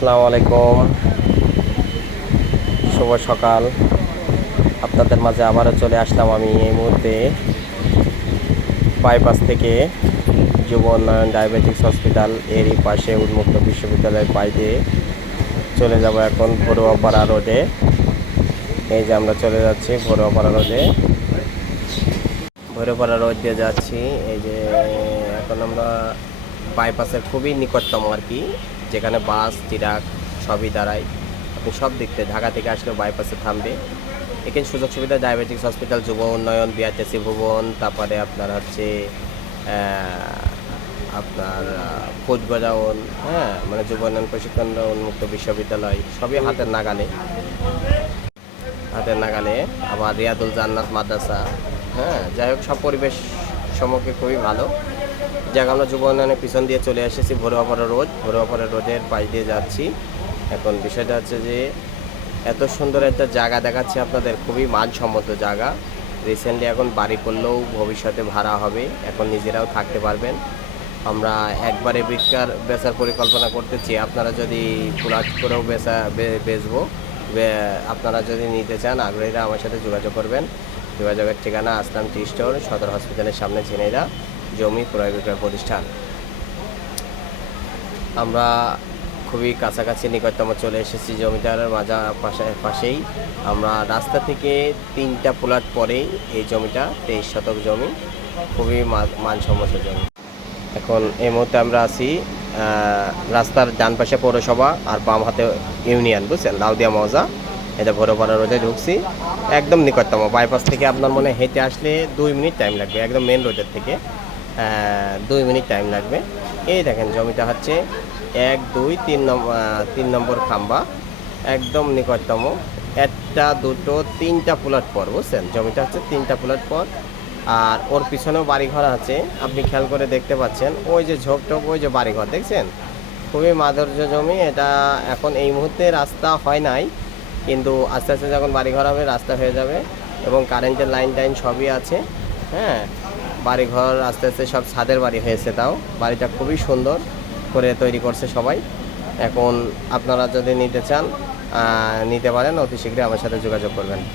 আসসালামু আলাইকুম, শুভ সকাল। আপনাদের মাঝে আবারও চলে আসলাম আমি এই মুহূর্তে বাইপাস থেকে যুব উন্নয়ন ডায়াবেটিক্স হসপিটাল এরই পাশে উন্মুক্ত বিশ্ববিদ্যালয়ের পাশ দিয়ে চলে যাব এখন ভরুয়াপাড়া রোডে। এই যে আমরা চলে যাচ্ছি ভরুয়াপাড়া রোডে, ভরুয়াপাড়া রোড দিয়ে যাচ্ছি। এই যে এখন আমরা বাইপাসের খুবই নিকটতম আর কি, যেখানে বাস ট্রাক সবই দাঁড়ায়। আপনি সব দেখতে ঢাকা থেকে আসলেও বাইপাসে থামবে। এখানে সুযোগ সুবিধা ডায়াবেটিক্স হসপিটাল, যুব উন্নয়ন, বিআরটিসি ভবন, তারপরে আপনার হচ্ছে আপনার ফুড গোডাউন, মানে যুব উন্নয়ন প্রশিক্ষণ উন্মুক্ত বিশ্ববিদ্যালয় সবই হাতের নাগালে। আবার রিয়াদুল জান্নাত মাদ্রাসা, যাই হোক সব পরিবেশ সম্পর্কে খুবই ভালো জায়গা। আমরা যুব উন্নয়নের পিছন দিয়ে চলে এসেছি ভরুয়াপাড়া রোডের পাশ দিয়ে যাচ্ছি। এখন বিষয়টা হচ্ছে যে এত সুন্দর একটা জায়গা দেখাচ্ছে আপনাদের, খুবই মানসম্মত জায়গা। রিসেন্টলি এখন বাড়ি করলেও ভবিষ্যতে ভাড়া হবে, এখন নিজেরাও থাকতে পারবেন। আমরা একবারে বেচার পরিকল্পনা করতেছি। আপনারা যদি প্লট করেও বেচবো, আপনারা যদি নিতে চান আগ্রহীরা আমার সাথে যোগাযোগ করবেন। যোগাযোগের ঠিকানা আসলাম টি স্টোর, সদর হসপিটালের সামনে, ঝিনাইদহ, জমি ক্রয় বিক্রয় প্রতিষ্ঠান। আমরা খুবই কাছাকাছি নিকটতম চলে এসেছি জমিটার পাশেই। আমরা রাস্তা থেকে 3টা প্লট পরেই এই জমিটা, 23 শতক জমি, খুবই মানসম্মত জমি। এখন এই মুহূর্তে আমরা আছি রাস্তার ডান পাশে পৌরসভা আর বাম হাতে ইউনিয়ন, বুঝছেন, লাউদিয়া মৌজা। এটা ভরুয়াপাড়া রোডে ঢুকছি, একদম নিকটতম। বাইপাস থেকে আপনার মনে হেঁটে আসলে 2 মিনিট টাইম লাগবে, একদম মেন রোডের থেকে 2 মিনিট টাইম লাগবে। এই দেখেন জমিটা হচ্ছে 1, 2, 3 নম্বর খাম্বা, একদম নিকটতম। 1টা 2টো 3টা প্লট পর, বুঝছেন, জমিটা হচ্ছে 3টা প্লট পর। আর ওর পিছনেও বাড়িঘর আছে, আপনি খেয়াল করে দেখতে পাচ্ছেন। ওই যে ঝোপটোপ, ওই যে বাড়িঘর দেখছেন, খুবই মাধুর্য জমি এটা। এখন এই মুহূর্তে রাস্তা হয় নাই, কিন্তু আস্তে আস্তে যখন বাড়িঘর হবে রাস্তা হয়ে যাবে, এবং কারেন্টের লাইন টাইন সবই আছে। বাড়িঘর আস্তে আস্তে সব ছাদের বাড়ি হয়েছে, তাও বাড়িটা খুবই সুন্দর করে তৈরি করছে সবাই। এখন আপনারা যদি নিতে চান নিতে পারেন, অতি শীঘ্রই আমার সাথে যোগাযোগ করবেন।